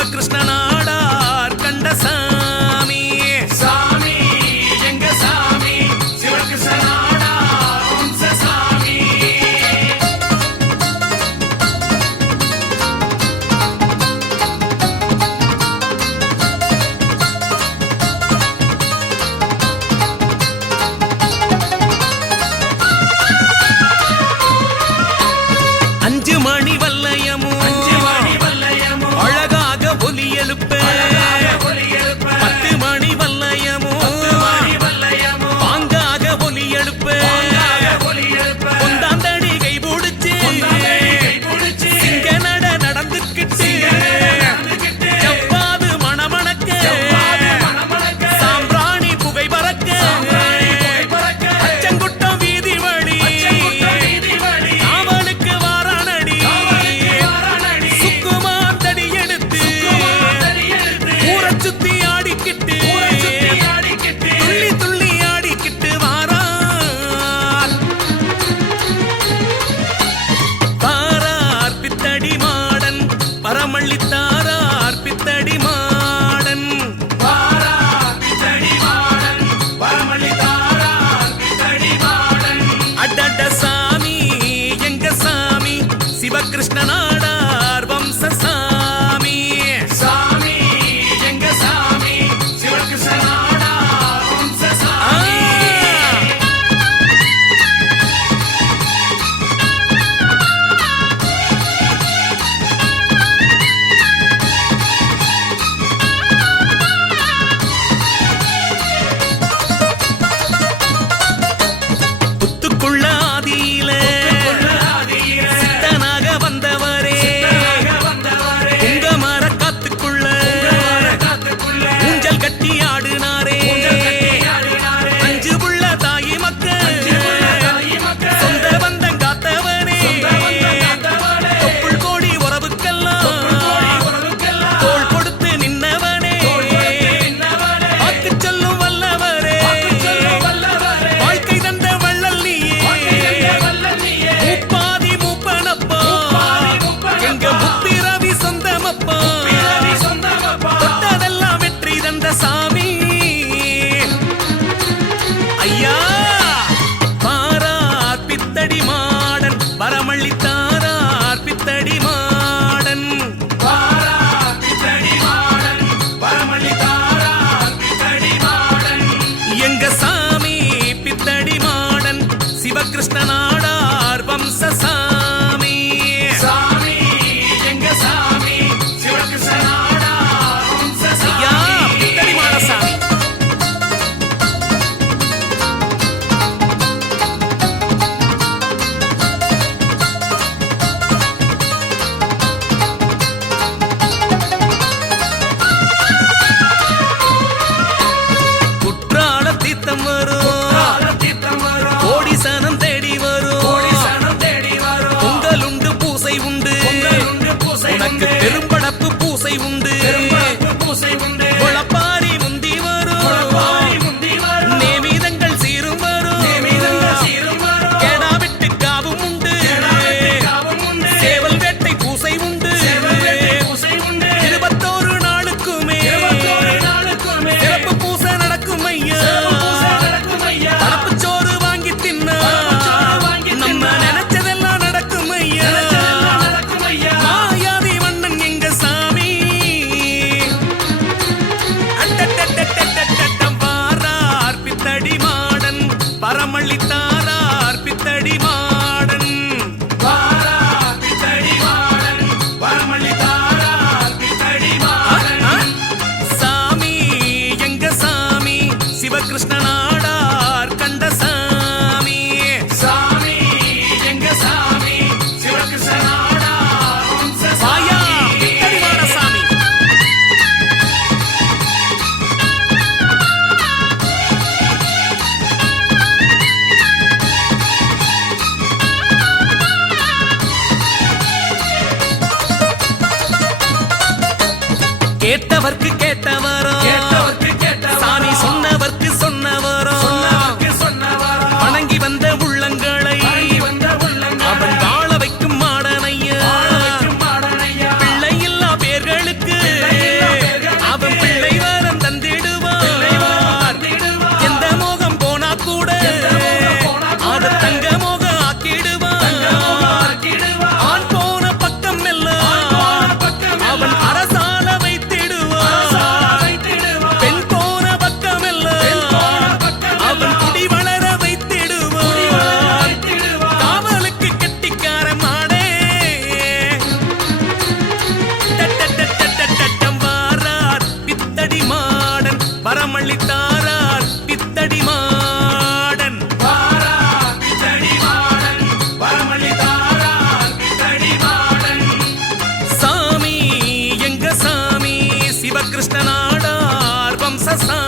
சிவகிருஷ்ண நாடார் கண்டசாமி சாமி எங்க சாமி சிவகிருஷ்ண நாடார் வம்சசாமி. அஞ்சு மணி வல்லையமோ அழகாக ஒலி எழுப்ப 10 மணி வல்லையமோ பாங்காக ஒலி எழுப்ப கொந்தாந்தடி கை பிடிச்சு சிங்க நட நடந்துக்கிட்டு செவ்வாது மணமணக்க சாம்பிராணி புகை பறக்க அச்சங்குட்டம் வீதி வழி அவளுக்கு வாரானடி சுக்குமார் தடி எடுத்து ஊரை சுத்தி ஆடிக்கிட்டு துள்ளி துள்ளி ஆடிக்கிட்டு வாரார் தாரார் பித்தடி மாடன் பரமள்ளி தாரார் பித்தடி மாடன் அடட சாமி எங்க சாமி சிவகிருஷ்ண நாடார் வம்சசாமி சாமி எங்க சாமி சிவகிருஷ்ண நாடார் வம்சசாமி. புத்துக்குள்ள ஆதியில சித்தனாக வந்தவரே உங்க மர காத்துக்குள்ள ஊஞ்சல் கட்டி ஆடுனாரே அஞ்சு புள்ள தாயி மக்கள் சொந்த பந்தம் காத்தவனே தொப்புள் கோடி உறவுக்கெல்லாம் தோள் கொடுத்து நின்னவனே வாக்கு சொல்லும் வல்லவரே வாழ்க்கை தந்த வள்ளல் நீயே முப்பாதி மூப்பனப்பா எங்க முப்பிரவி சொந்தமப்பா தொட்டதெல்லாம் வெற்றி தந்த சாமி ஐயா பாரார் பித்தடி மாடன் வரமள்ளி தாரார் பித்தடி மாடன் எங்க சாமி பித்தடி மாடன் சிவகிருஷ்ண நாடார் வம்சசாமி சாமி எங்க சாமி சிவகிருஷ்ண நாடார் வம்சசாமி. ஐயா பித்தடி மாடசாமி குற்றால தீர்த்தம் வரும் கோடி சனம் தேடி வரும் பொங்கல் உண்டு பூசை உண்டு உனக்கு பெரும்படப்பு பூசை உண்டு முளப்பாரி முந்தி வரும் நேமிதங்கள் சீரும் வரும் கேடா வெட்டு காவும் உண்டு சேவல் வேட்டை பூசை உண்டு 21 நாளுக்குமே சிறப்பு பூசை நடக்கும் ஐயா பரப்பு சோறு வாங்கி தின்னா நம்ம நினைச்சதெல்லாம் நடக்கும் ஐயா மாயாதி மன்னன் எங்க சாமி அட்டட்டட்டட்டட்டட்டம் வாரார் பித்தடி மாடன் பரமள்ளி தாரார் பித்தடி மாடன் சாமி எங்க சாமி சிவகிருஷ்ண நாடார் கண்டசாமி சாமி எங்க சாமி சிவகிருஷ்ண நாடார் வம்சசாமி. பித்தடி மாடசாமி கேட்டவர்க்கு கேட்டவரோ சாமி சொன்னவர்க்கு சொன்னவரோ வணங்கி வந்த உள்ளங்களை அவன் வாழ வைக்கும் மாடனையா பிள்ளை இல்லா பேர்களுக்கு சாமி